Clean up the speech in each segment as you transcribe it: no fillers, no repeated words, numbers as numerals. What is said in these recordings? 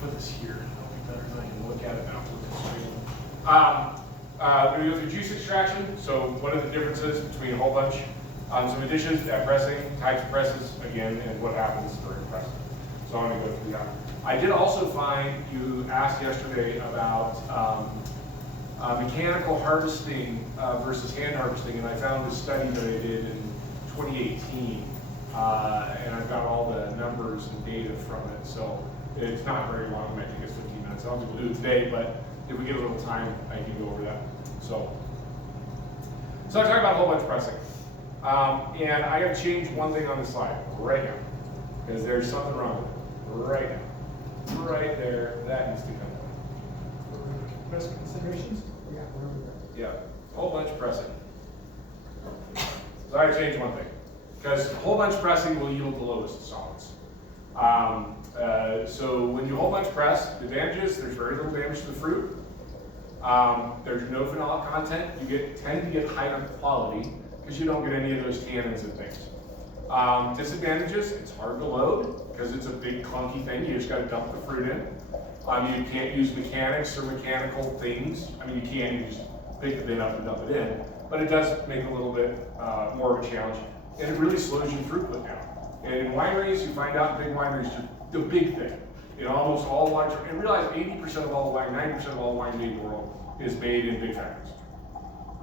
put this here. That'll be better than I can look at it now. We're going to go through juice extraction. So what are the differences between a whole bunch? Some additions at pressing, types of presses, again, and what happens during pressing. So I'm going to go through that. I did also find, you asked yesterday about mechanical harvesting versus hand harvesting, and I found this study that I did in 2018, and I've got all the numbers and data from it. So it's not very long, it might take us 15 minutes. I don't think we'll do it today, but if we get a little time, I can go over that. So I'm talking about a whole bunch of pressing. And I got to change one thing on the slide right now, because there's something wrong with it right now. Right there, that needs to come down. Best considerations? Yeah, a whole bunch of pressing. So I gotta change one thing, because a whole bunch of pressing will yield the lowest solids. So when you whole bunch press, the advantages, there's very little damage to the fruit. There's no phenolic content. You tend to get higher quality because you don't get any of those tannins and things. Disadvantages, it's hard to load because it's a big clunky thing. You just got to dump the fruit in. You can't use mechanics or mechanical things. I mean, you can, you just pick the bin up and dump it in, but it does make a little bit more of a challenge. And it really slows your throughput down. And in wineries, you find out in big wineries, the big thing. You know, almost all wine, and realize 80% of all wine, 90% of all wine made in the world is made in big factories.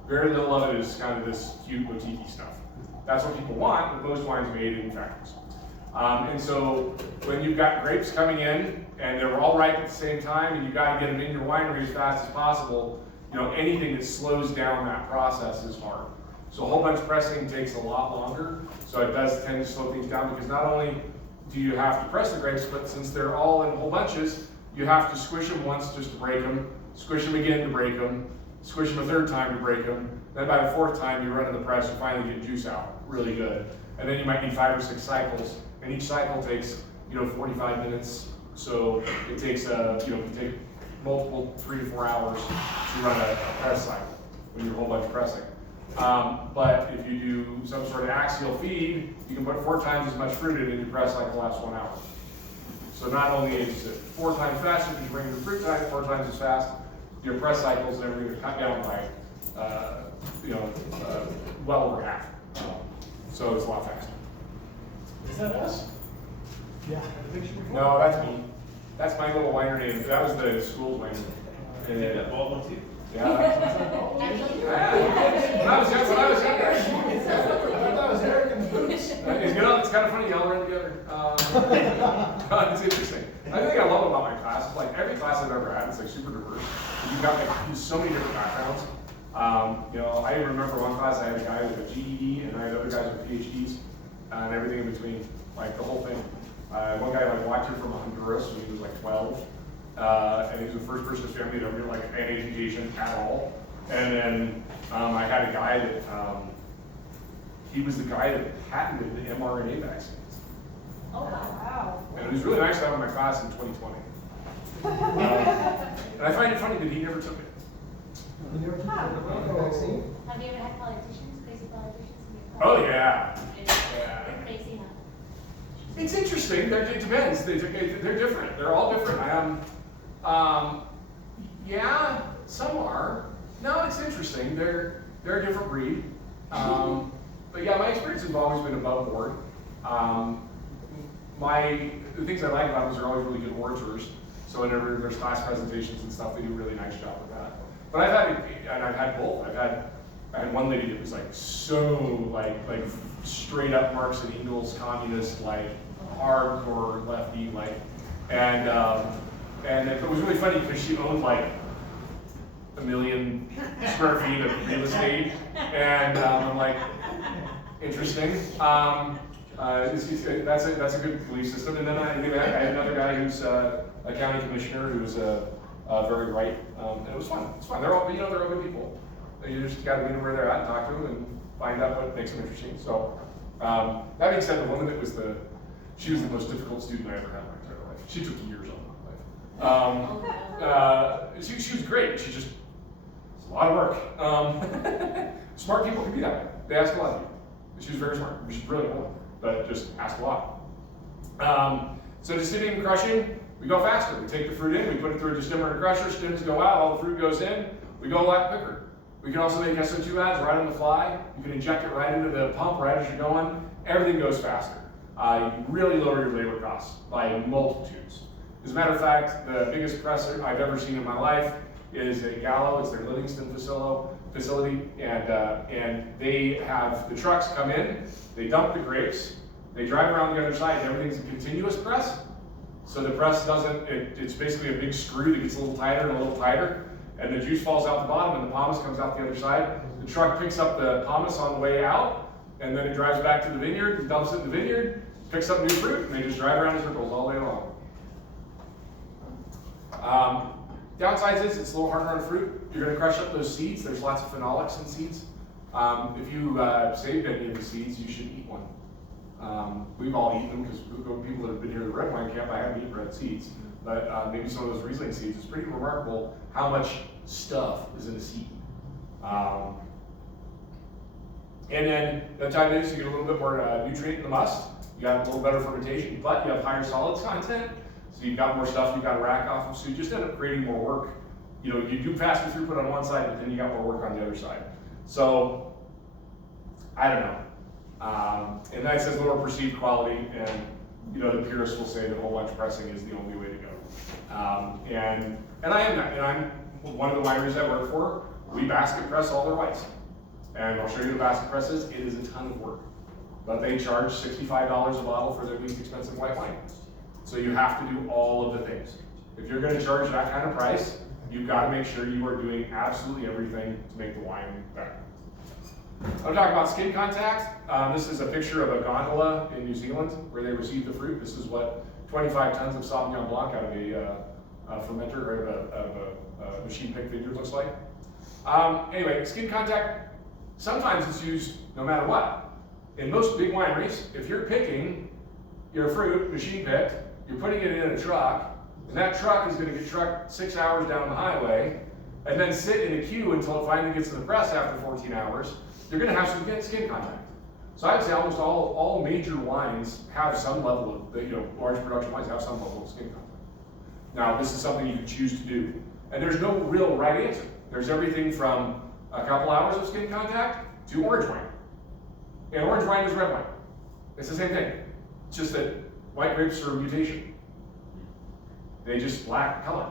Very little of it is kind of this cute boutique stuff. That's what people want, but most wine's made in factories. And so when you've got grapes coming in and they're all ripe at the same time and you got to get them in your winery as fast as possible, you know, anything that slows down that process is hard. So a whole bunch pressing takes a lot longer, so it does tend to slow things down because not only do you have to press the grapes, but since they're all in whole bunches, you have to squish them once just to break them, squish them again to break them, squish them a third time to break them. Then by the fourth time you run in the press, you finally get juice out really good. And then you might need 5 or 6 cycles, and each cycle takes 45 minutes. So it takes you take multiple 3 to 4 hours to run a press cycle when you're whole bunch pressing. But if you do some sort of axial feed, you can put 4 times as much fruit in and your press cycle lasts 1 hour. So not only is it 4 times faster because you bring the fruit time 4 times as fast, your press cycles and everything are cut down by well over half. So it's a lot faster. Is that us? Yeah. No, that's me. That's my little winery. That was the school's winery. I think that bald one too. Yeah. When I was younger. I thought it was Eric in the boots. It's kind of funny, y'all run together. It's interesting. I think I love about my class is like every class I've ever had, it's like super diverse. You've got like so many different backgrounds. I remember one class I had a guy with a GED and I had other guys with PhDs and everything in between, like the whole thing. One guy walked here from Honduras when he was like 12. And he was the first person in his family that really like any education at all. And then I had a guy that he was the guy that patented the mRNA vaccines. Oh wow! And it was really nice to have him in my class in 2020. And I find it funny that he never took it. Have you ever had politicians, crazy politicians in your class? Oh yeah. Yeah. They're crazy, huh? It's interesting. It depends. They're different. They're all different. Yeah, some are. No, it's interesting. They're a different breed. But yeah, my experience has always been above board. The things I like about them is they're always really good orators. So whenever there's class presentations and stuff, they do a really nice job with that. But I've had both. I had one lady that was like so like straight up Marx and Engels communist, like hardcore lefty, and it was really funny because she owned like 1 million square feet of real estate, and I'm like, interesting. That's a good belief system. And then I had another guy who's a county commissioner who was very right, and it was fun. It's fun. They're all good people. You just got to meet them where they're at, and talk to them, and find out what makes them interesting. So that being said, the woman that she was the most difficult student I ever had in my entire life. She took years off my life. She was great. She just it's a lot of work. Smart people can be that way. They ask a lot of you. She was very smart. She's brilliant woman, but just asked a lot. So distributing and crushing, we go faster. We take the fruit in, we put it through a destimmer and crusher, stems go out, all the fruit goes in, we go a lot quicker. We can also make SO2 ads right on the fly. You can inject it right into the pump right as you're going. Everything goes faster. You can really lower your labor costs by multitudes. As a matter of fact, the biggest press I've ever seen in my life is at Gallo. It's their Livingston facility, and they have the trucks come in, they dump the grapes, they drive around the other side, and everything's a continuous press. So the press doesn't, it's basically a big screw that gets a little tighter and a little tighter, and the juice falls out the bottom and the pomace comes out the other side. The truck picks up the pomace on the way out, and then it drives back to the vineyard, and dumps it in the vineyard, picks up new fruit, and they just drive around in circles all day long. Downsides is it's a little harder on fruit. You're going to crush up those seeds. There's lots of phenolics in seeds. If you saved any of the seeds, you should eat one. We've all eaten them because people that have been here at the Red Wine Camp, I haven't eaten red seeds. But maybe some of those Riesling seeds, it's pretty remarkable how much stuff is in a seed. And then the time is you get a little bit more nutrient in the must. You got a little better fermentation, but you have higher solids content. So you've got more stuff you've got to rack off of, so you just end up creating more work. You know, you do faster throughput on one side, but then you got more work on the other side. So, I don't know. And that says lower perceived quality, and you know, the purists will say that whole bunch pressing is the only way to go. And I am that, and I'm one of the wineries I work for. We basket press all their whites. And I'll show you the basket presses. It is a ton of work. But they charge $65 a bottle for their least expensive white wine. So you have to do all of the things. If you're going to charge that kind of price, you've got to make sure you are doing absolutely everything to make the wine better. I'm talking about skin contact. This is a picture of a gondola in New Zealand where they received the fruit. This is what 25 tons of Sauvignon Blanc out of a fermenter or of a machine pick vineyard looks like. Anyway, skin contact, sometimes it's used no matter what. In most big wineries, if you're picking your fruit, machine picked, you're putting it in a truck, and that truck is going to get trucked 6 hours down the highway, and then sit in a queue until it finally gets to the press after 14 hours, you're going to have some skin contact. So I would say almost all major wines have some level of, large production wines have some level of skin contact. Now, this is something you can choose to do. And there's no real right answer. There's everything from a couple hours of skin contact to orange wine. And orange wine is red wine. It's the same thing. It's just that white grapes are a mutation. They just lack color.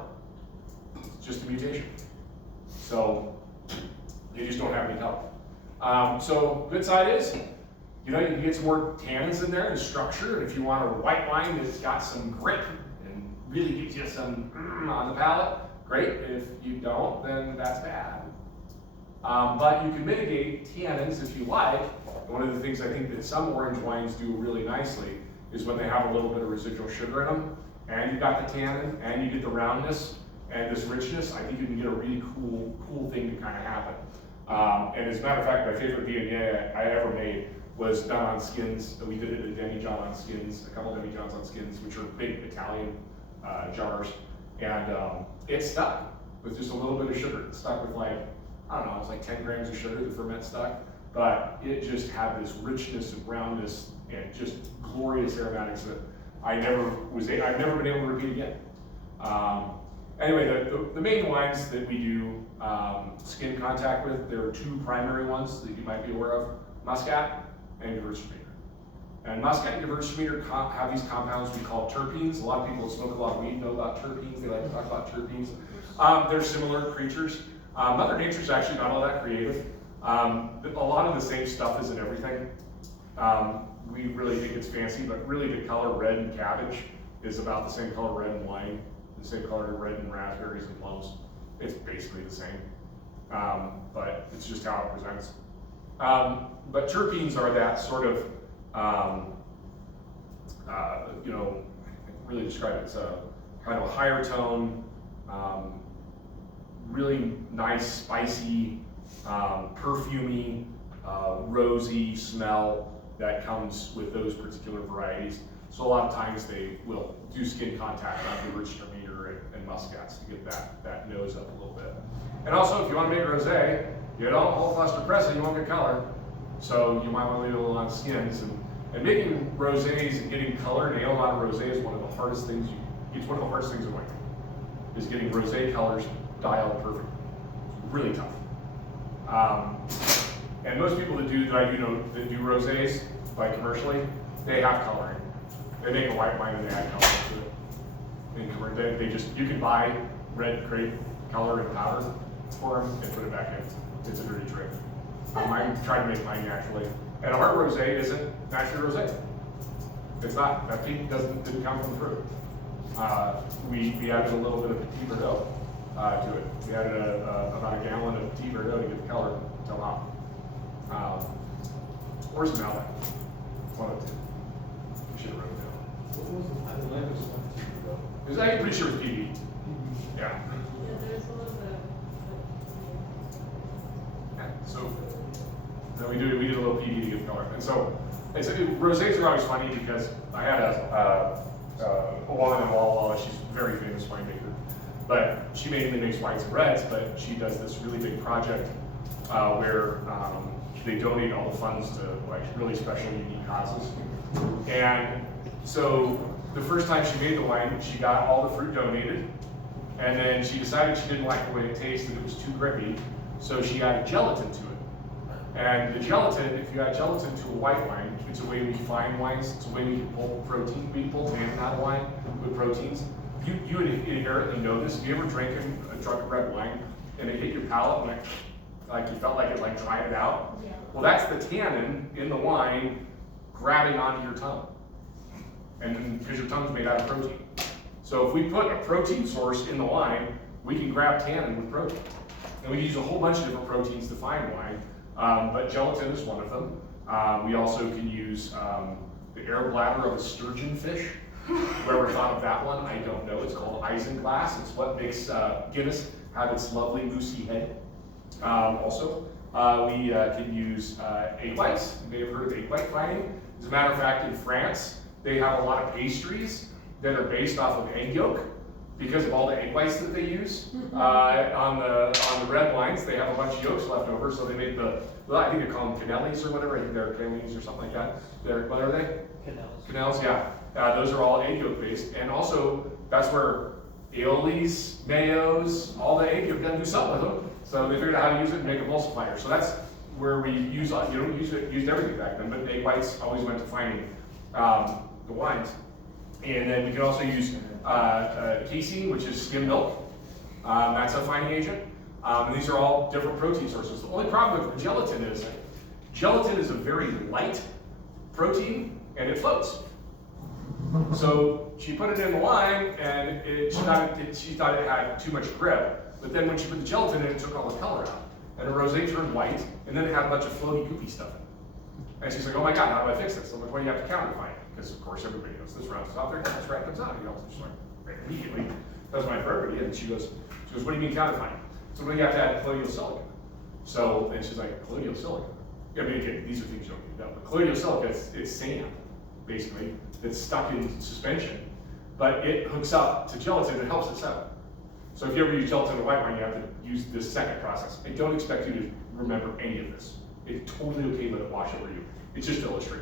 It's just a mutation. So they just don't have any color. So good side is, you can get some more tannins in there and structure. And if you want a white wine that's got some grip and really gives you some on the palate, great. If you don't, then that's bad. But you can mitigate tannins if you like. One of the things I think that some orange wines do really nicely is when they have a little bit of residual sugar in them, and you've got the tannin, and you get the roundness and this richness. I think you can get a really cool thing to kind of happen. And as a matter of fact, my favorite Viognier I ever made was done on skins. We did it at Demijohn on skins, a couple of Demijohns on skins, which are big Italian jars. And it stuck with just a little bit of sugar. It stuck with it was like 10 grams of sugar, the ferment stuck. But it just had this richness and roundness and just glorious aromatics that I've never been able to repeat again. Anyway, the main wines that we do skin contact with, there are two primary ones that you might be aware of: Muscat and Gewürztraminer. And Muscat and Gewürztraminer have these compounds we call terpenes. A lot of people that smoke a lot of weed know about terpenes. They like to talk about terpenes. They're similar creatures. Mother Nature's actually not all that creative. A lot of the same stuff is in everything. We really think it's fancy, but really the color red in cabbage is about the same color red in wine, the same color red in raspberries and plums. It's basically the same, but it's just how it presents. But terpenes are that sort of, really describe it. It's a kind of a higher tone, really nice, spicy, perfumey, rosy smell that comes with those particular varieties. So a lot of times they will do skin contact on Gewürztraminer and Muscats to get that nose up a little bit. And also, if you want to make rosé, you don't whole cluster press it, you won't get color. So you might want to leave it a little on skins. And making rosés and getting color, nail on a rosé is one of the hardest things it's one of the hardest things in wine, is getting rosé colors dialed perfect. It's really tough. And most people that do rosés, like commercially, they have coloring. They make a white wine and they add color to it. You can buy red grape color and powder for them and put it back in. It's a dirty trick. I'm trying to make mine naturally. And our rosé isn't naturally rosé. It's not. That pink didn't come from the fruit. We added a little bit of Petit Verdot to it. We added about a gallon of Petit Verdot to get the color to come out. Or some Malbec. One of the two. We should have wrote it down. What was the language one ago? I'm pretty sure it's PB. Yeah. Yeah, there's a little bit of. Yeah. So then we did a little PB to get the color. And so rosés are always funny because I had a woman in Walla Walla. She's a very famous winemaker, but she mainly makes whites and reds. But she does this really big project where they donate all the funds to like really special, unique causes. And so the first time she made the wine, she got all the fruit donated, and then she decided she didn't like the way it tasted. It was too grippy, so she added gelatin to it. And the gelatin, if you add gelatin to a white wine, it's a way we refine wines. It's a way we can pull protein. We can pull tannin out of wine with proteins. You inherently know this. If you ever drunk a red wine and it hit your palate and like you felt like it like dried it out? Yeah. Well, that's the tannin in the wine grabbing onto your tongue. And because your tongue's made out of protein. So if we put a protein source in the wine, we can grab tannin with protein. And we use a whole bunch of different proteins to find wine, but gelatin is one of them. We also can use the air bladder of a sturgeon fish. Whoever thought of that one, I don't know. It's called isinglass. It's what makes Guinness have its lovely moosey head. Also, we can use egg whites. You may have heard of egg white fining. As a matter of fact, in France, they have a lot of pastries that are based off of egg yolk because of all the egg whites that they use. On the red wines, they have a bunch of yolks left over, so they make I think they call them canellis or whatever. I think they're canellis or something like that. What are they? Canels, yeah. Those are all egg yolk based, and also that's where aiolis, mayos, all the egg yolk doesn't do something with them. So they figured out how to use it and make emulsifier. So that's where we use used everything back then, but egg whites always went to finding the wines. And then we can also use casein, which is skim milk. That's a fining agent. And these are all different protein sources. The only problem with gelatin is a very light protein and it floats. So she put it in the wine and she thought it had too much grip. But then when she put the gelatin in, it took all the color out. And her rosé turned white, and then it had a bunch of floaty, goopy stuff in it. And she's like, oh my God, how do I fix this? I'm like, well, you have to counterfine it. Because of course everybody knows this runs out there, that's right, comes out. You know, she's like, right, immediately, does my everybody. And she goes, what do you mean counterfine? So what do you have to add colloidal silica? So, and she's like, colloidal silica? I mean, again, these are things you don't need to know. But colloidal silica, it's sand, basically, that's stuck in suspension. But it hooks up to gelatin and helps it settle. So if you ever use gelatin in white wine, you have to use this second process. I don't expect you to remember any of this. It's totally okay to let it wash over you. It's just to illustrate.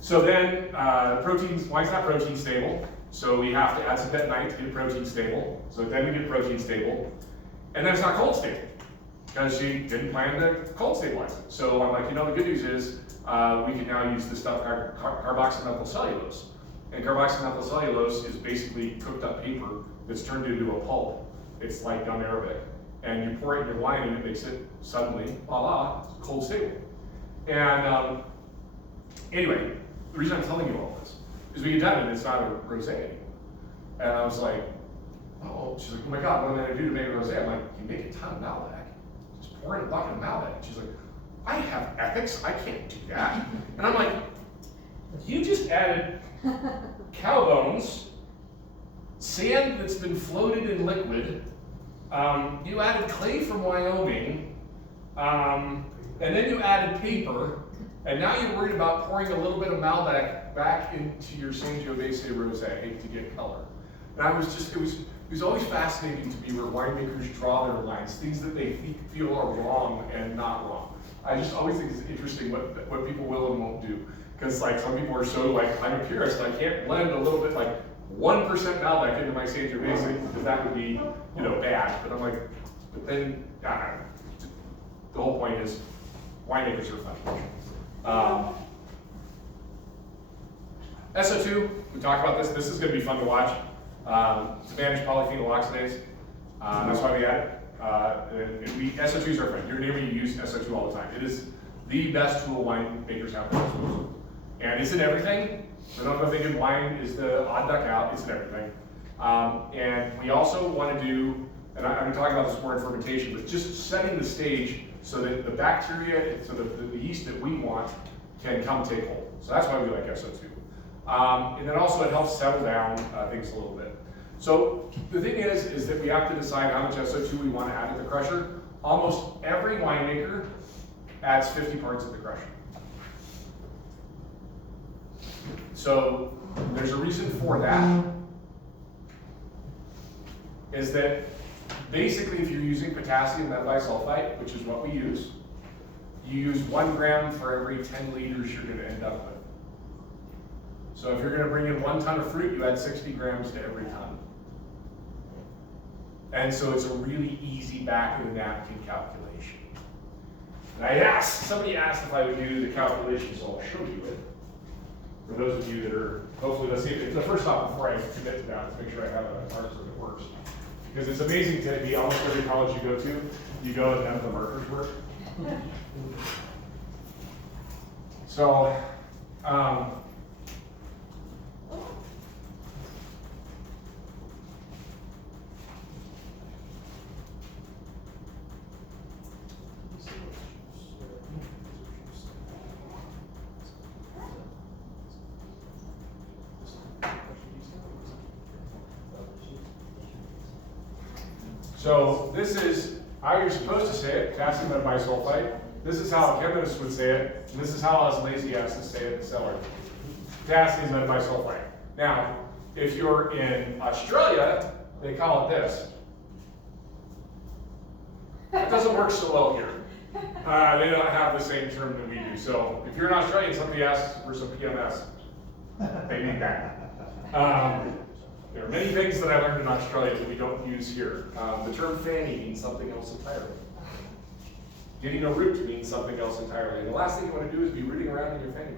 So then, wine's not protein stable. So we have to add some bentonite to get it protein stable. So then we get protein stable. And then it's not cold stable, because she didn't plan to cold stabilize it. So I'm like, the good news is we can now use this stuff, carboxymethyl cellulose. And carboxymethyl cellulose is basically cooked up paper that's turned into a pulp. It's like gum arabic. And you pour it in your wine and it makes it suddenly, voila, cold stable. And anyway, the reason I'm telling you all this is we get done and it's not a rosé anymore. And I was like, oh, she's like, oh my God, what am I gonna do to make a rosé? I'm like, you make a ton of Malbec. Just pour in a bucket of Malbec. She's like, I have ethics, I can't do that. And I'm like, you just added cow bones, sand that's been floated in liquid, you added clay from Wyoming, and then you added paper, and now you're worried about pouring a little bit of Malbec back into your Sangiovese rosé to get color. And I was just, it was always fascinating to me where winemakers draw their lines, things that they feel are wrong and not wrong. I just always think it's interesting what people will and won't do. Because like some people are so like, I'm a purist, I can't blend a little bit, like 1% Malbec into my Sage Basic, because that would be, you know, bad. But I'm like, but then, the whole point is, winemakers are fun. SO2, we talked about this. This is going to be fun to watch. To manage polyphenol oxidase. That's why we add it. SO2 is our friend. You're going to hear me use SO2 all the time. It is the best tool winemakers have at their disposal. And it's in everything. So don't go thinking wine is the odd duck out. It's in everything. And we also want to do, and I'm going to talk about this more in fermentation, but just setting the stage so that the bacteria, so that the yeast that we want can come take hold. So that's why we like SO2. And then also it helps settle down things a little bit. So the thing is that we have to decide how much SO2 we want to add to the crusher. Almost every winemaker adds 50 parts at the crusher. So there's a reason for that, is that basically if you're using potassium metabisulfite, which is what we use, you use 1 gram for every 10 liters you're going to end up with. So if you're going to bring in 1 ton of fruit, you add 60 grams to every ton. And so it's a really easy back of the napkin calculation. And somebody asked if I would do the calculation, so I'll show you it. For those of you that are, hopefully, let's see, if the first off, before I commit to that, to make sure I have a marker that works. Because it's amazing to be almost every college you go to, you go and none of the markers work. So, So this is how you're supposed to say it, potassium metabisulfite. This is how a chemist would say it, and this is how us lazy asses say it in the cellar. Potassium metabisulfite. Now, if you're in Australia, they call it this. It doesn't work so well here. They don't have the same term that we do. So if you're an Australian, somebody asks for some PMS, they need that. There are many things that I learned in Australia that we don't use here. The term fanny means something else entirely. Getting a root means something else entirely. And the last thing you want to do is be rooting around in your fanny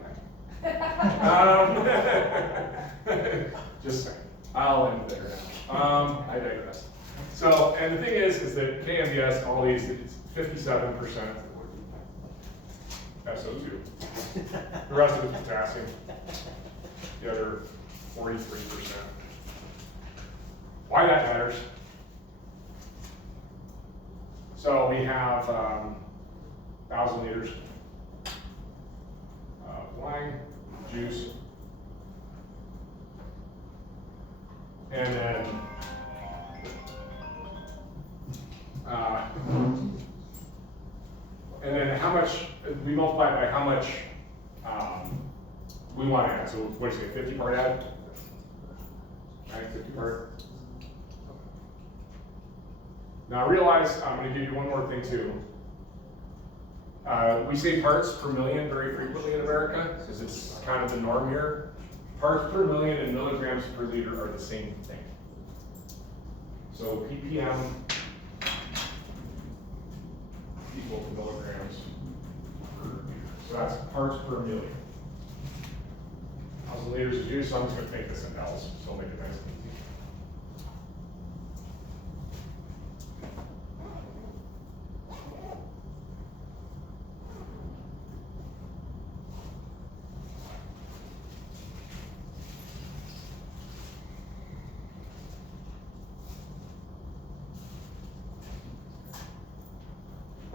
pack. Just saying. I'll end there now. I digress. So, and the thing is that KMBS, all these, it's 57% SO2. The rest of it's potassium. The other 43%. Why that matters. So we have 1,000 liters of wine, juice, and then how much, we multiply it by how much we want to add. So what do you say, 50 part add? Right, 50 part. Now realize, I'm going to give you one more thing too. We say parts per million very frequently in America, because it's kind of the norm here. Parts per million and milligrams per liter are the same thing. So ppm equal to milligrams per liter. So that's parts per million. 1,000 liters of juice, so I'm just going to make this in L's, so I'll make it nice and easy.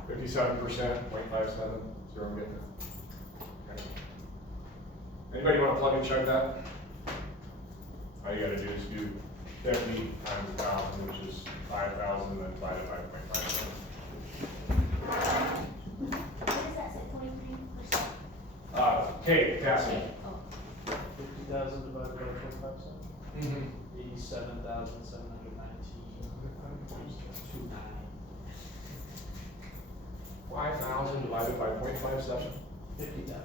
.57, 0.57, zero I'm getting there. Okay. Anybody want to plug and chug that? All you got to do is do 50 times 1,000, which is 5,000, then divided by 0.57. What is that, say 23%? K, potassium. Oh. 50,000 divided by 0.57? 87,719. 5,000 divided by 0.57? 50,000.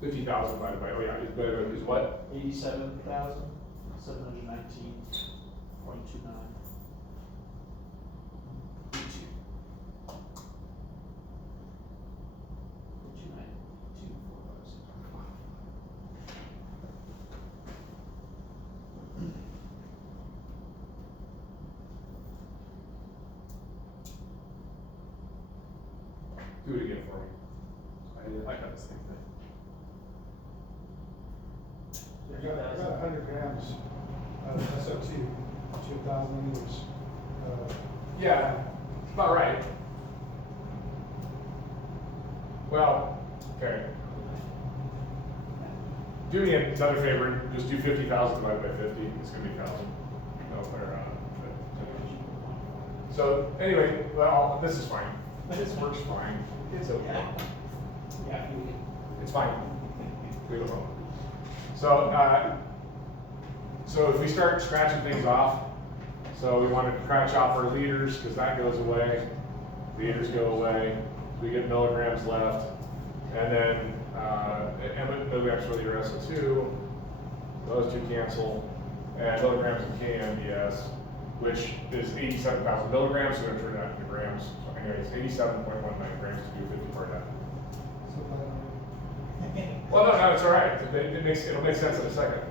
50,000 divided by, oh yeah, is what? 87,000. $719.29. Do it again for me. I got the same thing. I got 100 grams of SO2, 2,000 liters. Yeah, about right. Well, okay. Do me another favor, just do 50,000 divided by 50, it's gonna be 1,000. No, so anyway, well, this is fine. This works fine. It's okay. Yeah. It's fine. Leave it alone. So, so if we start scratching things off, so we want to scratch off our liters because that goes away. Liters go away. We get milligrams left, and then milligrams for liter SO2. Those two cancel, and milligrams of KMBS, which is 87,000 milligrams. So we're going to turn that into grams. So anyway, it's 87.19 grams to do 50 part that. Well, no, it's all right. It'll make sense in a second.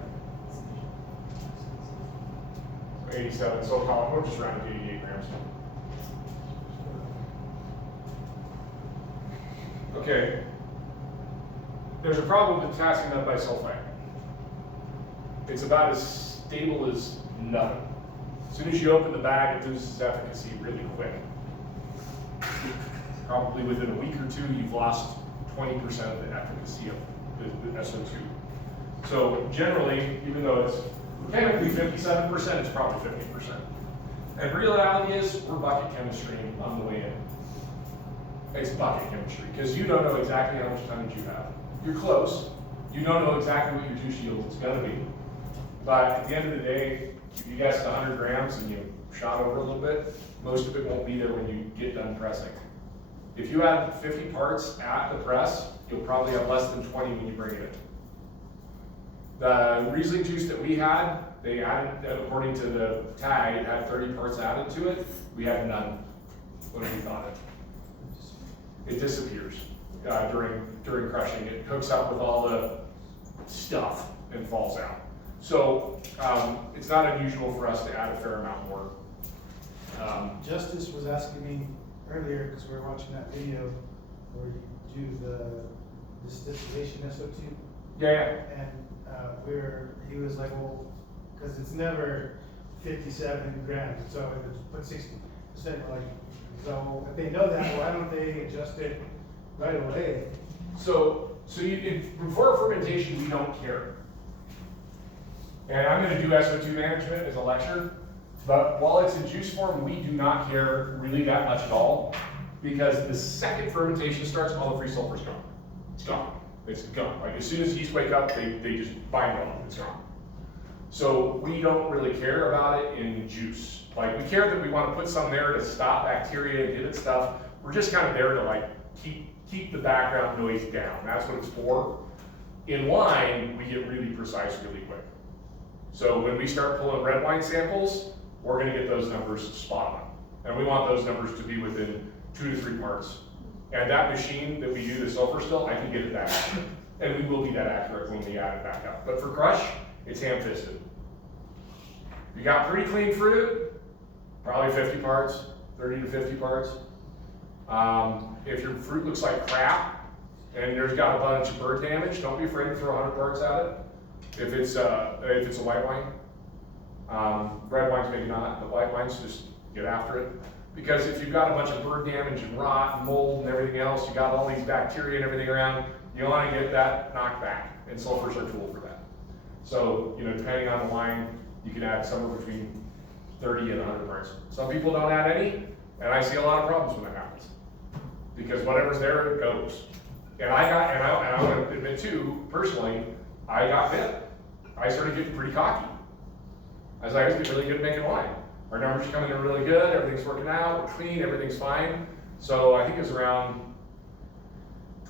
So 87. So we'll just round to 88 grams. Okay. There's a problem with potassium bisulfite. It's about as stable as nothing. As soon as you open the bag, it loses efficacy really quick. Probably within a week or two, you've lost 20% of the efficacy of the SO2. So generally, even though it's chemically 57%, it's probably 50%. And reality is, we're bucket chemistry on the way in. It's bucket chemistry, because you don't know exactly how much tonnage you have. You're close. You don't know exactly what your juice yield is going to be. But at the end of the day, if you guessed 100 grams and you shot over a little bit, most of it won't be there when you get done pressing. If you have 50 parts at the press, you'll probably have less than 20 when you bring it in. The Riesling juice that we had, they added, according to the tag, it had 30 parts added to it. We had none when we thought it. It disappears during crushing. It hooks up with all the stuff and falls out. So it's not unusual for us to add a fair amount more. Justice was asking me earlier, because we were watching that video where you do the distillation SO2. Yeah. And he was like, well, because it's never 57 grams, so it's put 60%. Like, so if they know that, why don't they adjust it right away? So before fermentation, we don't care. And I'm going to do SO2 management as a lecture, but while it's in juice form, we do not care really that much at all, because the second fermentation starts, all the free sulfur is gone. It's gone. It's gone. Like as soon as yeast wake up, they just bind on it. It's gone. So we don't really care about it in juice. Like we care that we want to put some there to stop bacteria and inhibit stuff. We're just kind of there to like keep the background noise down. That's what it's for. In wine, we get really precise really quick. So when we start pulling red wine samples, we're going to get those numbers spot on. And we want those numbers to be within 2 to 3 parts. And that machine that we do the sulfur still, I can get it that accurate. And we will be that accurate when we add it back up. But for crush, it's ham-fisted. You got pretty clean fruit, probably 50 parts, 30 to 50 parts. If your fruit looks like crap and there's got a bunch of bird damage, don't be afraid to throw 100 parts at it. If it's a white wine, red wines maybe not, but white wines just get after it. Because if you've got a bunch of bird damage and rot and mold and everything else, you got all these bacteria and everything around, you want to get that knocked back, and sulfur's our tool for that. So, depending on the wine, you can add somewhere between 30 and 100 parts. Some people don't add any, and I see a lot of problems when that happens. Because whatever's there, it goes. And I want to admit too, personally, I got bit. I started getting pretty cocky. I was getting really good at making wine. Our numbers are coming in really good, everything's working out, we're clean, everything's fine. So I think it was around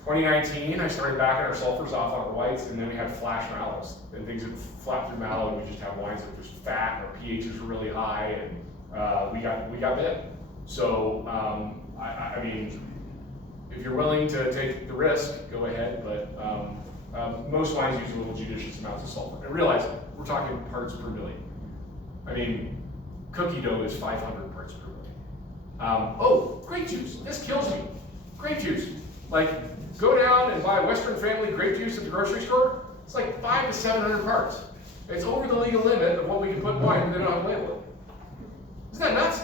2019, I started backing our sulfurs off on our whites, and then we had flash mallows. And things would flap through mallow, and we just have wines that were just fat, and our pHs were really high, and we got bit. So, I mean, if you're willing to take the risk, go ahead, but most wines use little judicious amounts of sulfur. And realize, we're talking parts per million. I mean, cookie dough is 500 parts per million. Oh, grape juice, this kills me. Grape juice. Like, go down and buy Western Family grape juice at the grocery store, it's like 500 to 700 parts. It's over the legal limit of what we can put in wine, but they don't have a label. Isn't that nuts?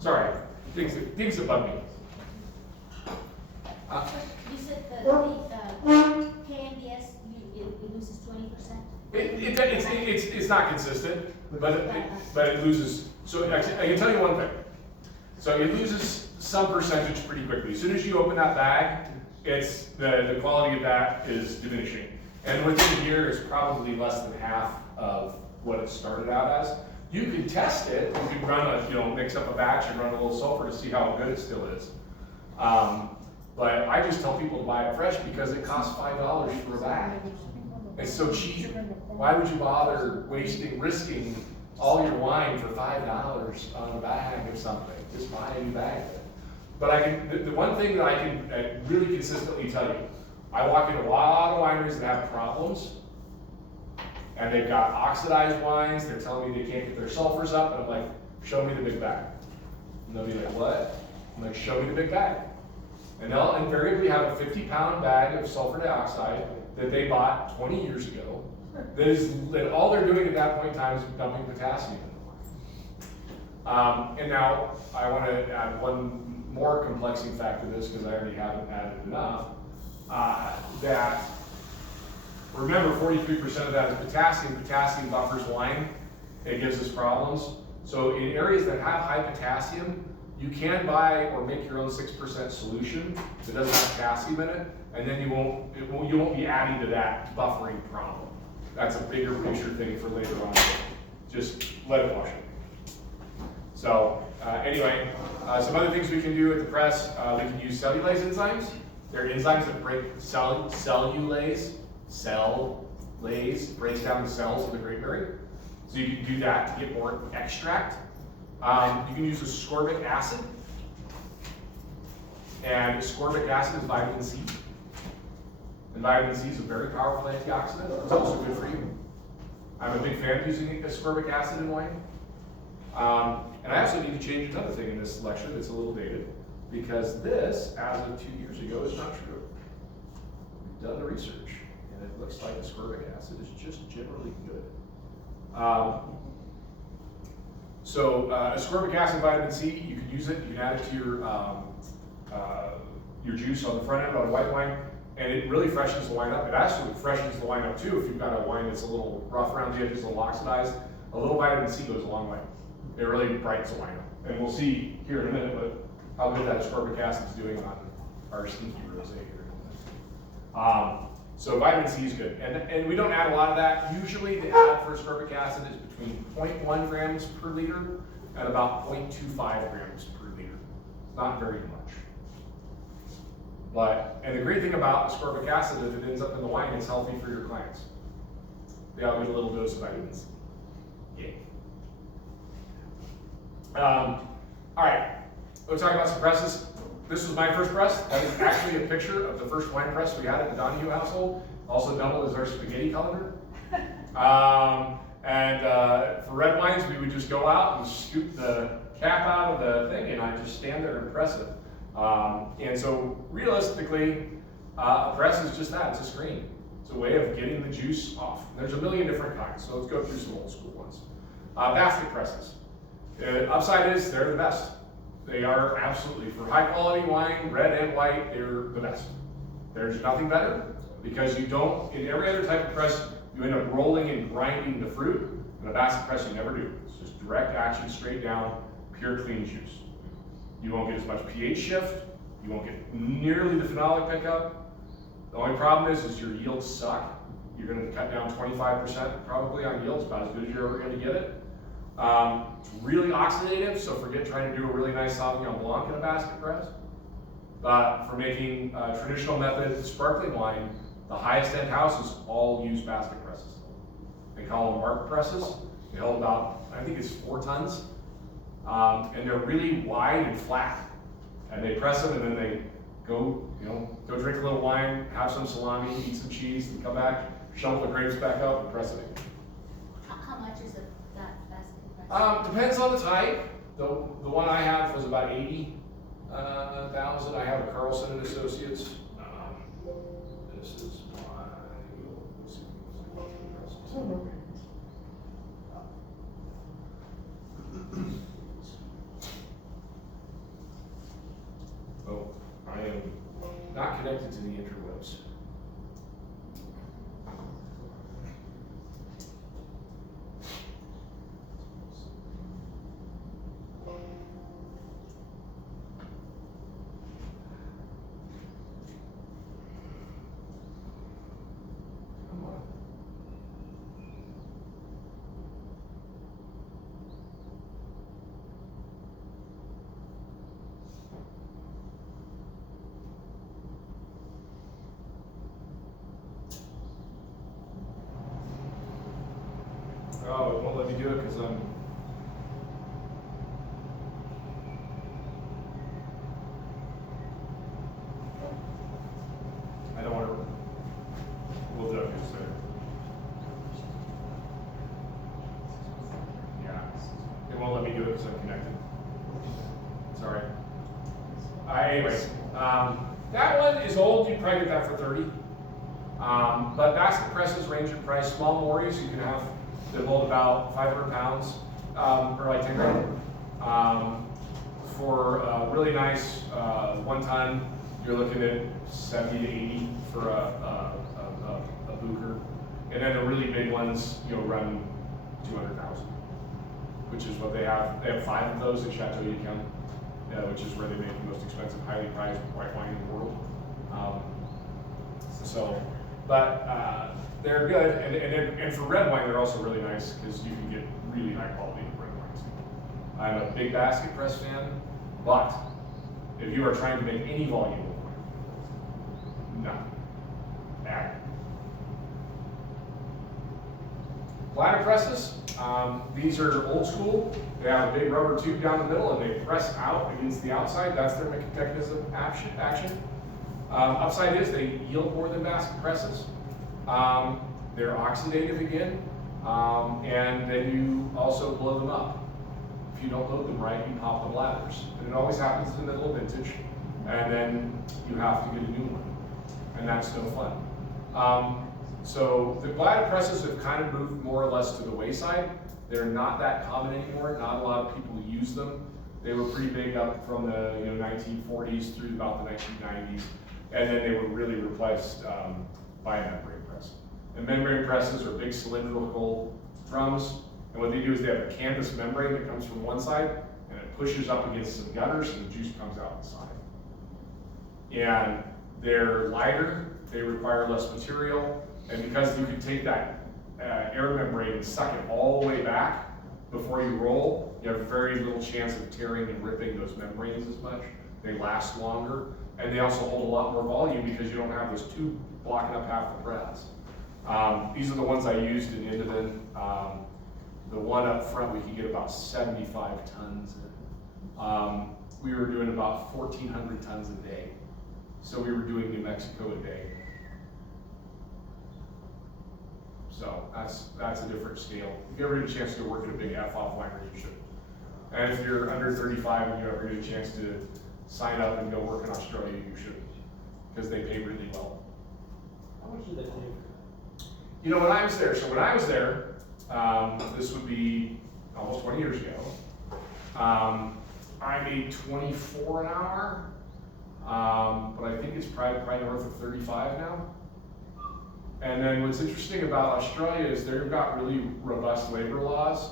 Sorry, things that bug me. You said the KMBS, it loses 20%? It's not consistent, but it loses. So I can tell you one thing. So it loses some percentage pretty quickly. As soon as you open that bag, it's the quality of that is diminishing. And within a year, it's probably less than half of what it started out as. You can test it. You can run mix up a batch and run a little sulfur to see how good it still is. But I just tell people to buy it fresh because it costs $5 for a bag. It's so cheap. Why would you bother risking all your wine for $5 on a bag of something? Just buy a new bag. But the one thing that I can really consistently tell you, I walk into a lot of wineries that have problems, and they've got oxidized wines. They're telling me they can't get their sulfurs up, and I'm like, show me the big bag. And they'll be like, what? I'm like, show me the big bag. And they'll invariably have a 50-pound bag of sulfur dioxide that they bought 20 years ago. That all they're doing at that point in time is dumping potassium in the wine. And now I want to add one more complexing fact to this because I already haven't added enough. That remember, 43% of that is potassium. Potassium buffers wine. It gives us problems. So in areas that have high potassium, you can buy or make your own 6% solution that doesn't have potassium in it, and then you won't be adding to that buffering problem. That's a bigger picture thing for later on. Just let it wash it. So anyway, some other things we can do at the press, we can use cellulase enzymes. They're enzymes that break cellulase breaks down the cells of the grape berry. So you can do that to get more extract. You can use ascorbic acid. And ascorbic acid is vitamin C. And vitamin C is a very powerful antioxidant. It's also good for you. I'm a big fan of using ascorbic acid in wine. And I also need to change another thing in this lecture that's a little dated, because this, as of 2 years ago, is not true. We've done the research, and it looks like ascorbic acid is just generally good. Ascorbic acid, vitamin C, you can use it. You can add it to your juice on the front end on a white wine, and it really freshens the wine up. It actually freshens the wine up too if you've got a wine that's a little rough around the edges, a little oxidized. A little vitamin C goes a long way. It really brightens the wine up. And we'll see here in a minute how good that ascorbic acid is doing on our stinky rosé here. So vitamin C is good. And we don't add a lot of that. Usually the add for ascorbic acid is between 0.1 grams per liter and about 0.25 grams per liter. Not very much. And the great thing about ascorbic acid, if it ends up in the wine, it's healthy for your clients. They all get a little dose of vitamin C. Yay. All right, let's talk about some presses. This was my first press. That is actually a picture of the first wine press we had at the Donahue household. Also doubled as our spaghetti colander. For red wines, we would just go out and scoop the cap out of the thing, and I'd just stand there and press it. And so realistically, a press is just that, it's a screen. It's a way of getting the juice off. There's a million different kinds, so let's go through some old school ones. Basket presses. The upside is they're the best. They are absolutely, for high quality wine, red and white, they're the best. There's nothing better because you don't, in every other type of press, you end up rolling and grinding the fruit. In a basket press, you never do. It's just direct action, straight down, pure clean juice. You won't get as much pH shift. You won't get nearly the phenolic pickup. The only problem is your yields suck. You're going to cut down 25% probably on yields, about as good as you're ever going to get it. It's really oxidative, so forget trying to do a really nice Sauvignon Blanc in a basket press. But for making traditional method sparkling wine, the highest end houses all use basket presses. They call them mark presses. They hold about, I think it's 4 tons. And they're really wide and flat. And they press them and then they go drink a little wine, have some salami, eat some cheese, and come back, shovel the grapes back up and press it again. How much is that basket price? Depends on the type. The one I have was about 80,000. I have a Carlson and Associates. This is my, let's see, oh, I am not connected to the interwebs. Come on. Oh, it won't let me do it because I don't want to. We'll do it just there. Yeah, it won't let me do it because I'm connected. Sorry. Anyways, that one is old. You can probably get that for 30. But basket presses range in price. Small Morries you can have that hold about 500 pounds, or like 10 grand. For really nice 1 ton, you're looking at 70 to 80 for a Booker. And then the really big ones, run 200,000, which is what they have. They have 5 of those at Chateau Yquem, which is where they make the most expensive, highly prized white wine in the world. But they're good, and for red wine, they're also really nice because you can get really high quality red wines. I'm a big basket press fan, but if you are trying to make any volume of wine, no. Bad. Bladder presses, these are old school. They have a big rubber tube down the middle and they press out against the outside. That's their mechanism action. Upside is they yield more than basket presses. They're oxidative again, and then you also blow them up. If you don't load them right, you pop the bladders. And it always happens in the middle of vintage, and then you have to get a new one, and that's no fun. So the bladder presses have kind of moved more or less to the wayside. They're not that common anymore. Not a lot of people use them. They were pretty big up from the 1940s through about the 1990s, and then they were really replaced by a membrane press. And membrane presses are big cylindrical drums, and what they do is they have a canvas membrane that comes from one side, and it pushes up against some gutters, and the juice comes out the side. And they're lighter, they require less material, and because you can take that air membrane and suck it all the way back before you roll, you have very little chance of tearing and ripping those membranes as much. They last longer, and they also hold a lot more volume because you don't have this tube blocking up half the press. These are the ones I used in Indivan. The one up front, we could get about 75 tons in. We were doing about 1,400 tons a day. So we were doing New Mexico a day. So that's a different scale. If you ever get a chance to work at a big F-off winery, you should. And if you're under 35 and you ever get a chance to sign up and go work in Australia, you should, because they pay really well. How much did they pay? When I was there, this would be almost 20 years ago. I made 24 an hour, but I think it's probably north of 35 now. And then what's interesting about Australia is they've got really robust labor laws.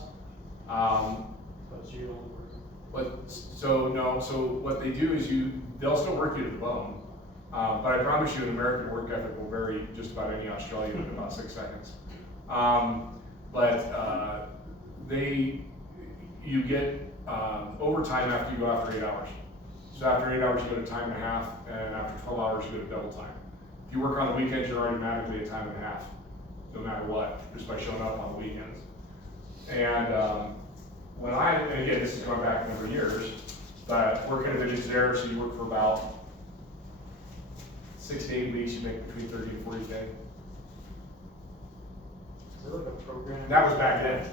So what they do is they'll still work you to the bone. But I promise you an American work ethic will vary just about any Australian in about 6 seconds. You get overtime after you go after 8 hours. So after 8 hours, you go to time and a half, and after 12 hours, you go to double time. If you work on the weekends, you're automatically at time and a half, no matter what, just by showing up on the weekends. And and again, this is going back a number of years, but working at Visions there, so you work for about 6 to 8 weeks, you make between 30 and 40K. Is it like a program? That was back then.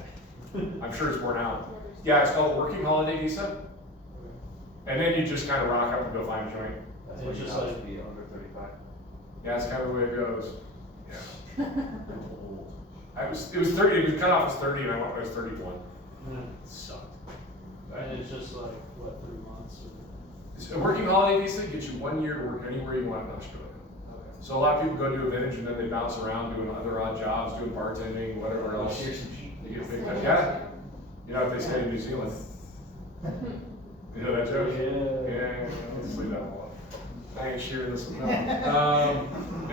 I'm sure it's worn out. Yeah, it's called Working Holiday Visa. And then you just kind of rock up and go find a joint. That's what you have to be under 35. Yeah, that's kind of the way it goes. Yeah. It was 30, it was cut off as 30 and I was 31. It sucked. And it's just like, what, 3 months? A working holiday visa gets you 1 year to work anywhere you want in Australia. Okay. So a lot of people go do a vintage and then they bounce around doing other odd jobs, doing bartending, whatever else. Here's some cheap. You get picked up. Yeah. You know what they say in New Zealand? You know that joke? Yeah. Let's leave that alone. I ain't sharing this with them.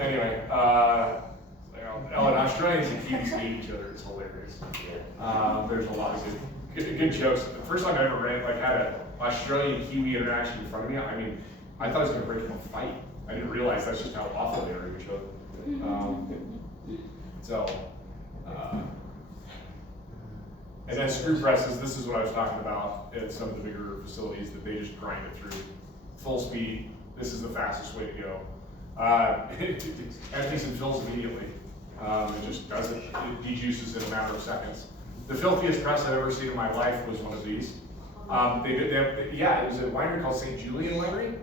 Anyway, and Australians and Kiwis hate each other. It's hilarious. There's a lot of good jokes. The first time I ever had an Australian Kiwi interaction in front of me, I mean, I thought I was going to break into a fight. I didn't realize that's just how awful they are to each other. And then screw presses, this is what I was talking about at some of the bigger facilities, that they just grind it through. Full speed, this is the fastest way to go. Empties and fills immediately. It just does it, it dejuices in a matter of seconds. The filthiest press I've ever seen in my life was one of these. It was a winery called St. Julian Winery,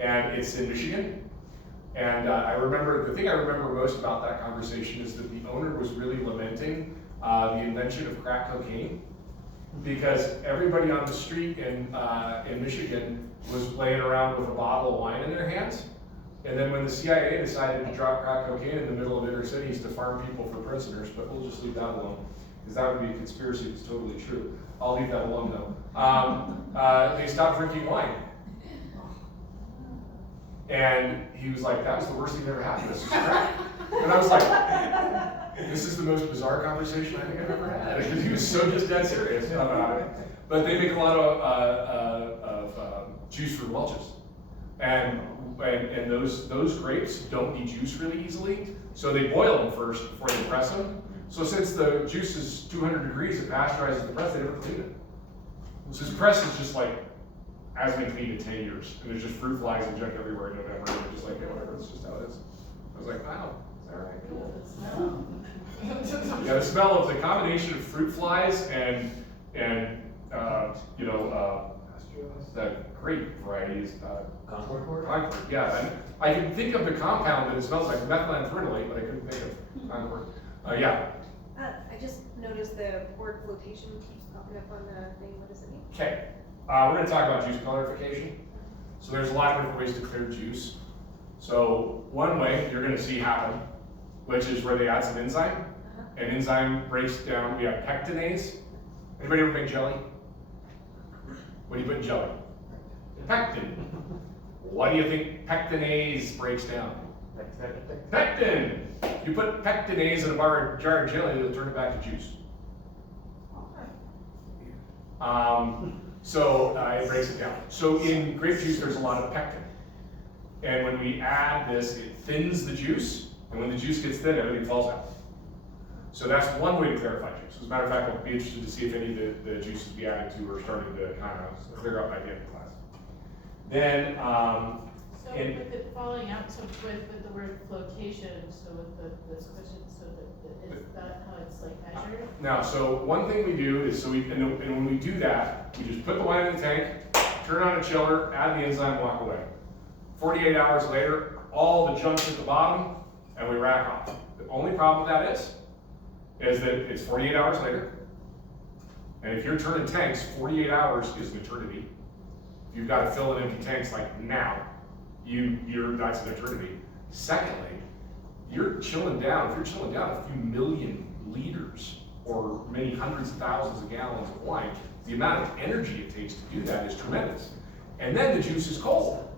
and it's in Michigan. And the thing I remember most about that conversation is that the owner was really lamenting the invention of crack cocaine, because everybody on the street in Michigan was laying around with a bottle of wine in their hands. And then when the CIA decided to drop crack cocaine in the middle of inner cities to farm people for prisoners, but we'll just leave that alone, because that would be a conspiracy if it's totally true. I'll leave that alone though. They stopped drinking wine. And he was like, that was the worst thing that ever happened. This was crack. And I was like, this is the most bizarre conversation I think I've ever had. He was so just dead serious about it. But they make a lot of juice for Welch's. And those grapes don't dejuice really easily, so they boil them first before they press them. So since the juice is 200 degrees, it pasteurizes the press, they never clean it. So this press is just like, hasn't been cleaned in 10 years, and there's just fruit flies and junk everywhere in November, and they're just like, yeah, whatever, that's just how it is. I was like, wow, is that right? Yeah, the smell of the combination of fruit flies and the grape varieties. Concord? Concord, yeah. And I can think of the compound that it smells like methylenthrinolate, but I couldn't think of Concord. Yeah. I just noticed the word flotation keeps popping up on the thing. What does it mean? Okay. We're going to talk about juice colorification. So there's a lot of different ways to clear juice. So one way you're going to see happen, which is where they add some enzyme. And enzyme breaks down, we have pectinase. Anybody ever make jelly? What do you put in jelly? Pectin. What do you think pectinase breaks down? Pectin. You put pectinase in a jar of jelly, it'll turn it back to juice. It breaks it down. So in grape juice, there's a lot of pectin. And when we add this, it thins the juice, and when the juice gets thin, everything falls out. So that's one way to clarify juice. As a matter of fact, I'll be interested to see if any of the juices we added to are starting to kind of clear up by the end of the class. Then, so with it falling out, so with the word flotation, so with this question, so is that how it's like measured? now, so one thing we do is, and when we do that, we just put the wine in the tank, turn on a chiller, add the enzyme, walk away. 48 hours later, all the junk's at the bottom, and we rack off. The only problem with that is that it's 48 hours later, and if you're turning tanks, 48 hours is an eternity. If you've got to fill in empty tanks like now, that's an eternity. Secondly, if you're chilling down a few million liters or many hundreds of thousands of gallons of wine, the amount of energy it takes to do that is tremendous. And then the juice is cold.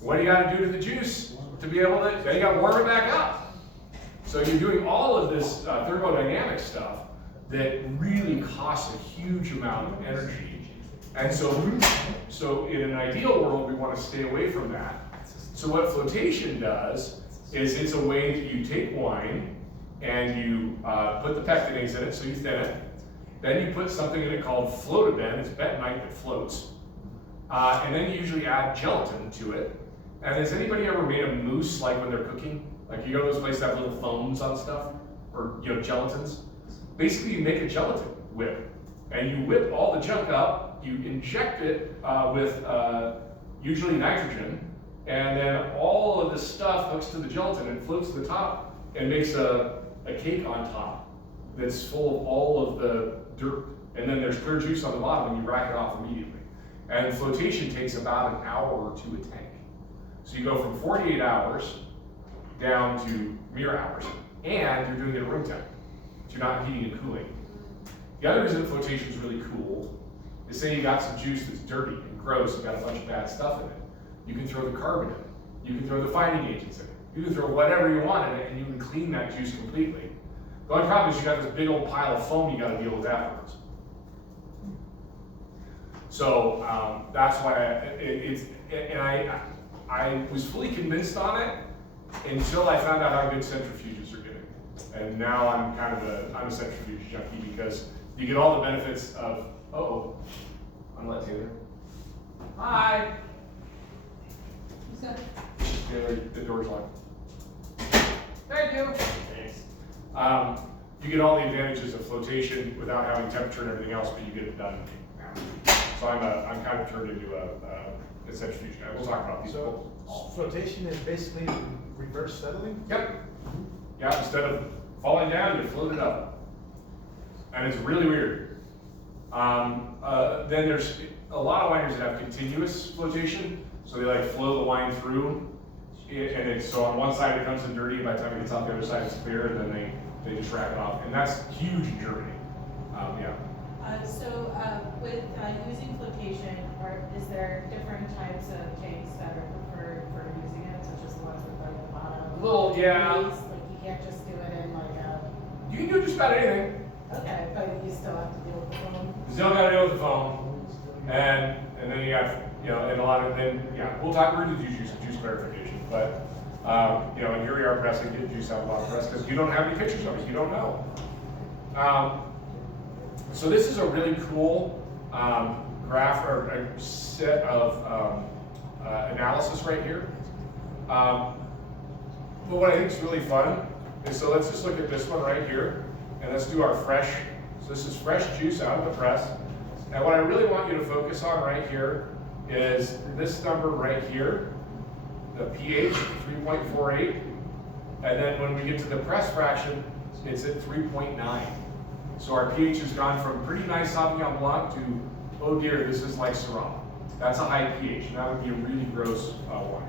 What do you got to do to the juice to be able to, then you got to warm it back up. So you're doing all of this thermodynamic stuff that really costs a huge amount of energy. And so in an ideal world, we want to stay away from that. So what flotation does is it's a way that you take wine and you put the pectinates in it, so you thin it. Then you put something in it called floatabend, it's bentonite that floats. And then you usually add gelatin to it. And has anybody ever made a mousse like when they're cooking? Like you go to those places that have little foams on stuff, or gelatins. Basically you make a gelatin whip. And you whip all the junk up, you inject it with usually nitrogen, and then all of the stuff hooks to the gelatin and floats to the top and makes a cake on top that's full of all of the dirt. And then there's clear juice on the bottom and you rack it off immediately. And flotation takes about an hour or two a tank. So you go from 48 hours down to mere hours, and you're doing it at room temp. So you're not heating and cooling. The other reason flotation is really cool is say you got some juice that's dirty and gross and got a bunch of bad stuff in it. You can throw the carbon in it. You can throw the fining agents in it. You can throw whatever you want in it and you can clean that juice completely. The only problem is you got this big old pile of foam you got to deal with afterwards. So that's why I was fully convinced on it until I found out how good centrifuges are getting. And now I'm kind of I'm a centrifuge junkie because you get all the benefits of, I'm gonna let Taylor. Hi. The door's locked. Thank you. Thanks. You get all the advantages of flotation without having temperature and everything else, but you get it done now. So I'm kind of turned into a centrifuge guy. We'll talk about these. So flotation is basically reverse settling? Yep. Yeah, instead of falling down, you float it up. And it's really weird. Then there's a lot of wineries that have continuous flotation. So they like flow the wine through. So on one side it comes in dirty, and by the time it gets out the other side it's clear, and then they just rack it off. And that's huge in Germany. Yeah. With using flotation, is there different types of tanks that are preferred for using it, such as the ones with like the bottom? Little, yeah. Like you can't just do it in like a. You can do just about anything. Okay, but you still have to deal with the foam. You still got to deal with the foam, and then you got and a lot of we'll talk. We're going to do juice clarification, but and here we are pressing, get juice out of the bottom press because you don't have any pictures of it, you don't know. So this is a really cool graph or a set of analysis right here. But what I think is really fun is, so let's just look at this one right here, and let's do our fresh. So this is fresh juice out of the press. And what I really want you to focus on right here is this number right here, the pH, 3.48. And then when we get to the press fraction, it's at 3.9. So our pH has gone from pretty nice Sauvignon Blanc to, oh dear, this is like Syrah. That's a high pH, and that would be a really gross wine.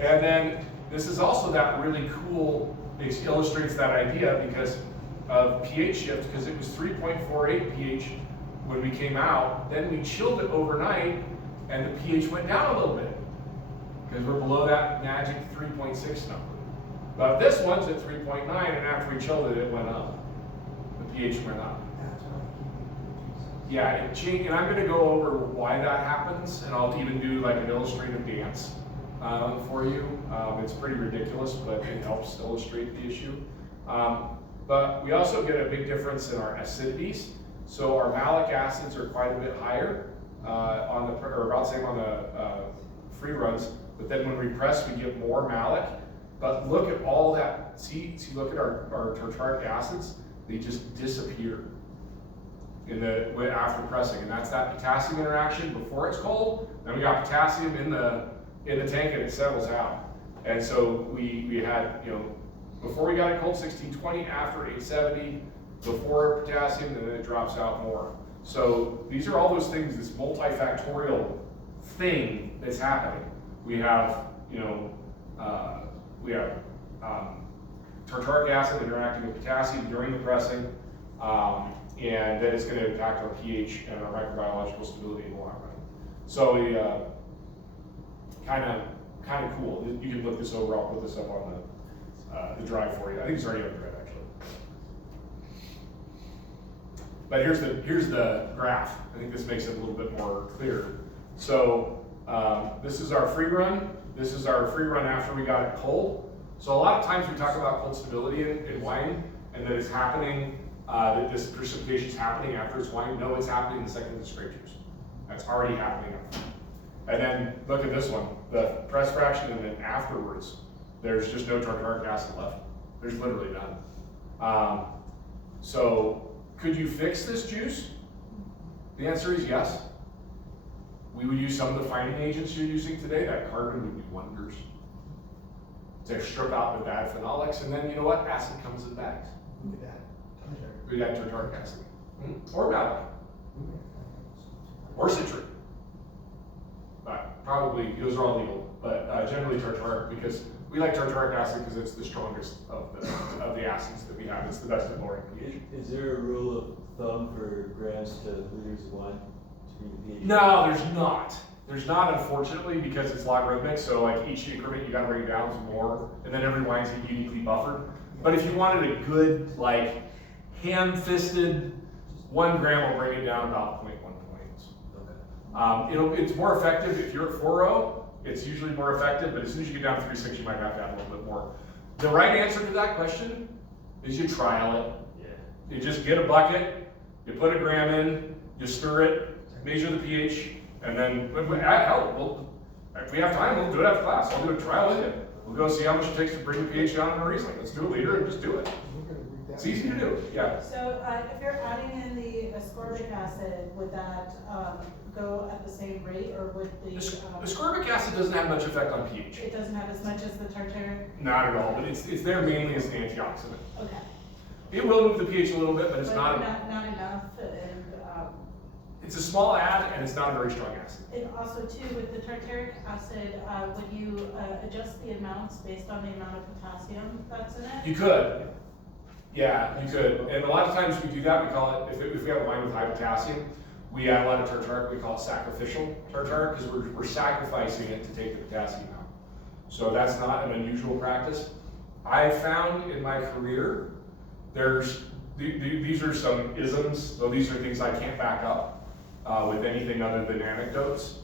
And then this is also that really cool, it illustrates that idea because of pH shift, because it was 3.48 pH when we came out. Then we chilled it overnight, and the pH went down a little bit because we're below that magic 3.6 number. But this one's at 3.9, and after we chilled it, it went up. pH went up. Yeah, it changed, and I'm going to go over why that happens, and I'll even do like an illustrative dance for you. It's pretty ridiculous, but it helps illustrate the issue. But we also get a big difference in our acidities. So our malic acids are quite a bit higher or about the same on the free runs. But then when we press, we get more malic. But look at all that. See, look at our tartaric acids. They just disappear after pressing, and that's that potassium interaction before it's cold. Then we got potassium in the tank, and it settles out. And so we had before we got it cold 1620, after 870, before potassium, and then it drops out more. So these are all those things. This multifactorial thing that's happening. We have tartaric acid interacting with potassium during the pressing, and that is going to impact our pH and our microbiological stability in the long run. So we kind of cool. You can look this over. I'll put this up on the drive for you. I think it's already up there actually. But here's the graph. I think this makes it a little bit more clear. So this is our free run. This is our free run after we got it cold. So a lot of times we talk about cold stability in wine, and that it's happening, that this precipitation is happening after it's wine. No, it's happening the second it's grape juice. That's already happening up front. And then look at this one, the press fraction, and then afterwards, there's just no tartaric acid left. There's literally none. So could you fix this juice? The answer is yes. We would use some of the fining agents you're using today. That carbon would do wonders to strip out the bad phenolics. And then you know what? Acid comes in bags. Look at that. We'd add tartaric acid. Or malic. Or citric. But probably, those are all legal. But generally tartaric, because we like tartaric acid because it's the strongest of the acids that we have. It's the best at lowering pH. Is there a rule of thumb for grams to liters of wine to be the pH? No, there's not. There's not, unfortunately, because it's logarithmic. So like each increment, you got to bring it down to more, and then every wine's uniquely buffered. But if you wanted a good, like, ham-fisted 1 gram, will bring it down about 0.1 points. It's more effective if you're at 4.0. It's usually more effective, but as soon as you get down to 3.6, you might have to add a little bit more. The right answer to that question is you trial it. Yeah. You just get a bucket, you put a gram in, you stir it, measure the pH, and then, hell, if we have time, we'll do it after class. I'll do a trial with you. We'll go see how much it takes to bring the pH down in a Riesling. Let's do a liter and just do it. It's easy to do, yeah. So if you're adding in the ascorbic acid, would that go at the same rate, or would the Ascorbic acid doesn't have much effect on pH. it doesn't have as much as the tartaric? Not at all, but it's there mainly as an antioxidant. Okay. It will move the pH a little bit, but it's But not enough, and it's a small add, and it's not a very strong acid. and also too, with the tartaric acid, would you adjust the amounts based on the amount of potassium that's in it? You could. Yeah, you could. And a lot of times we do that. We call it, if we have wine with high potassium, we add a lot of tartaric. We call it sacrificial tartaric because we're sacrificing it to take the potassium out. So that's not an unusual practice. I found in my career, these are some isms, though these are things I can't back up with anything other than anecdotes.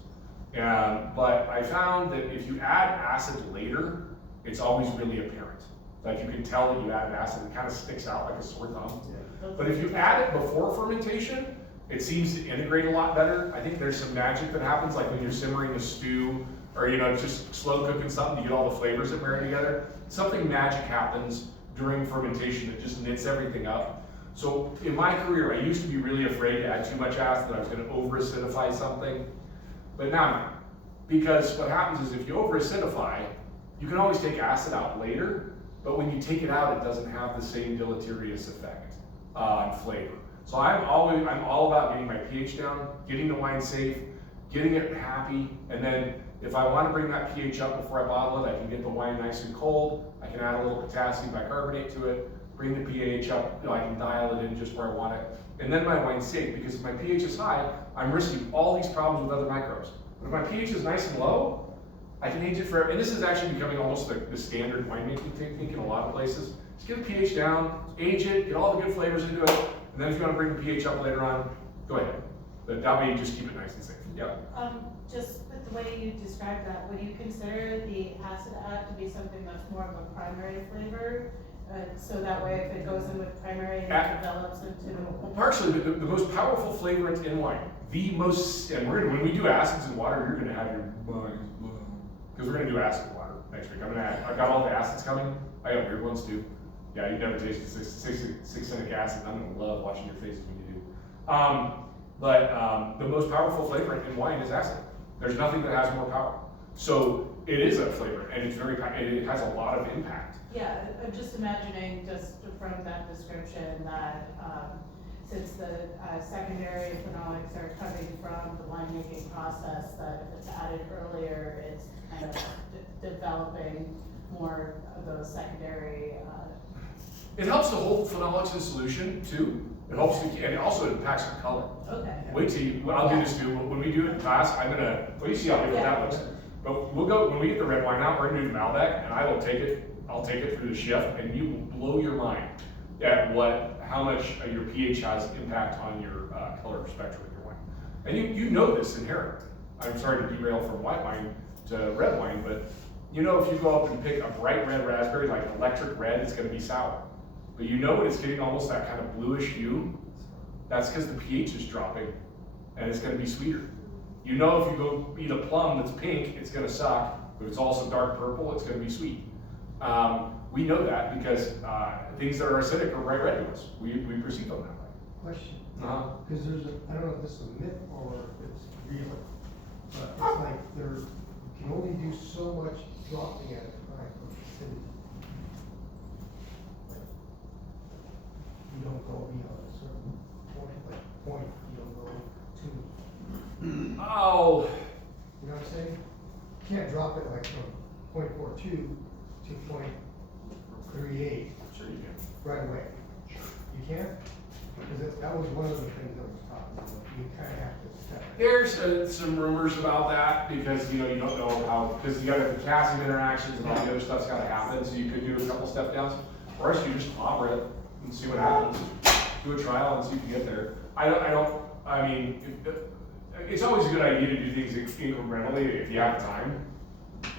But I found that if you add acid later, it's always really apparent. Like you can tell that you added acid, it kind of sticks out like a sore thumb. Yeah. But if you add it before fermentation, it seems to integrate a lot better. I think there's some magic that happens, like when you're simmering a stew, or just slow cooking something to get all the flavors that marry together. Something magic happens during fermentation that just knits everything up. So in my career, I used to be really afraid to add too much acid, that I was going to over-acidify something. But now I'm not. Because what happens is if you over-acidify, you can always take acid out later, but when you take it out, it doesn't have the same deleterious effect on flavor. So I'm all about getting my pH down, getting the wine safe, getting it happy, and then if I want to bring that pH up before I bottle it, I can get the wine nice and cold, I can add a little potassium bicarbonate to it, bring the pH up, I can dial it in just where I want it, and then my wine's safe, because if my pH is high, I'm risking all these problems with other microbes. But if my pH is nice and low, I can age it forever, and this is actually becoming almost the standard winemaking technique in a lot of places. Just get the pH down, age it, get all the good flavors into it, and then if you want to bring the pH up later on, go ahead. But that way you just keep it nice and safe. Yeah. Just with the way you described that, would you consider the acid add to be something that's more of a primary flavor? So that way if it goes in with primary and it develops into... Well, partially, the most powerful flavorant in wine, and when we do acids in water, you're gonna have your mind blown. Because we're gonna do acid in water next week. I got all the acids coming. I got weird ones too. Yeah, you've never tasted succinic acid. I'm gonna love watching your faces when you do. But the most powerful flavorant in wine is acid. There's nothing that has more power. So it is a flavor, and it has a lot of impact. Yeah, I'm just imagining, just from that description, that since the secondary phenolics are coming from the winemaking process, that if it's added earlier, it's kind of developing more of those secondary. It helps to hold phenolics in solution too. It helps to, and it also impacts the color. Okay. Wait till I'll do this too. When we do it in class, well, you see how different that looks. But we'll go, when we get the red wine out, we're gonna do the Malbec, and I'll take it through the shift, and you will blow your mind at how much your pH has impact on your color spectrum of your wine. And you know this inherently. I'm sorry to derail from white wine to red wine, but you know if you go up and pick a bright red raspberry, like electric red, it's gonna be sour. But you know when it's getting almost that kind of bluish hue, that's because the pH is dropping and it's gonna be sweeter. You know if you go eat a plum that's pink, it's gonna suck. If it's also dark purple, it's gonna be sweet. We know that because things that are acidic are bright red to us. We perceive them that way. Question, Uh-huh. because there's a, I don't know if this is a myth or if it's real, but it's like there, you can only do so much dropping at a time of acidity. Like, you don't go beyond a certain point, you don't go to, Oh, you know what I'm saying? You can't drop it like from 0.42 to 0.38 sure you can. right away. You can't? Because that was one of the things that was taught, you kind of have to step. There's some rumors about that because you don't know how, because you got the potassium interactions and all the other stuff's got to happen, so you could do a couple step downs, or else you just hopper it and see what happens. Do a trial and see if you get there. I mean, it's always a good idea to do things incrementally if you have time,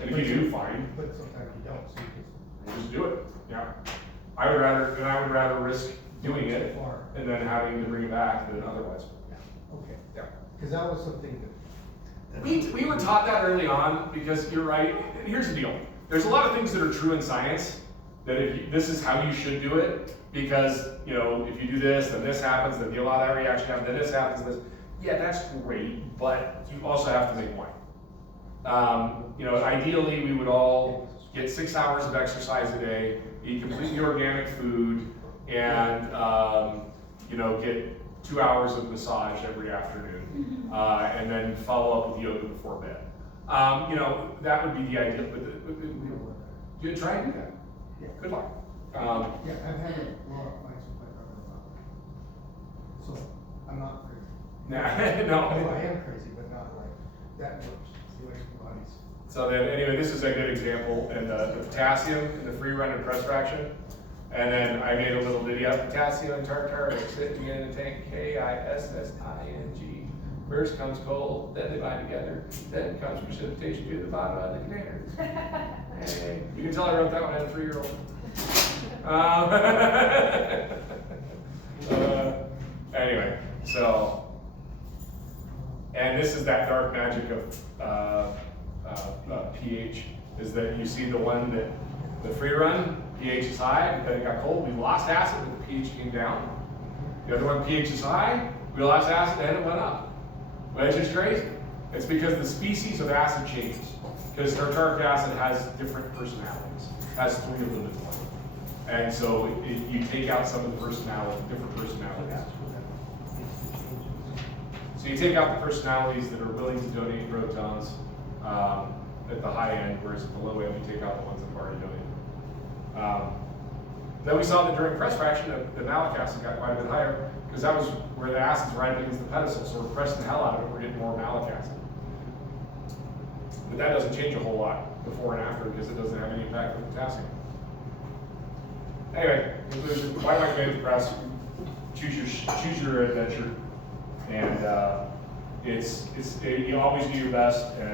and if you do, fine. But sometimes you don't, so you Just do it, yeah. I would rather risk doing it Too far. and then having to bring it back than otherwise. okay. Yeah. Because that was something that. We were taught that early on because you're right. Here's the deal. There's a lot of things that are true in science that this is how you should do it because, if you do this, then this happens, then you allow that reaction to happen, then this happens, this. Yeah, that's great, but you also have to make wine. Ideally we would all get 6 hours of exercise a day, eat completely organic food, and get 2 hours of massage every afternoon, and then follow up with yoga before bed. That would be the ideal. But try and do that. Yeah. Good luck. Yeah, I've had a lot of fights with my brother about it. So, I'm not crazy. Nah, No, I no. am crazy, but not like, that works, the way your body's. So then, anyway, this is a good example, and the potassium in the free run and press fraction. And then I made a little video, potassium and tartaric sitting in a tank, K-I-S-S-I-N-G. First comes cold, then they bind together, then comes precipitation to the bottom of the container. Hey, you can tell I wrote that one at a 3-year-old. Anyway, so, and this is that dark magic of pH, is that you see the one that, the free run, pH is high, then it got cold, we lost acid, but the pH came down. The other one, pH is high, we lost acid, and it went up. Which is crazy. It's because the species of acid changes. Because tartaric acid has different personalities, has 3 of them in one. And so you take out some of the different personalities. So you take out the personalities that are willing to donate protons at the high end, whereas at the low end you take out the ones that have already donated. Then we saw that during press fraction, the malic acid got quite a bit higher, because that was where the acid's right against the pedestal, so we're pressing the hell out of it, we're getting more malic acid. But that doesn't change a whole lot before and after, because it doesn't have any impact on potassium. Anyway, conclusion, why might you make the press? Choose your adventure, and you always do your best, and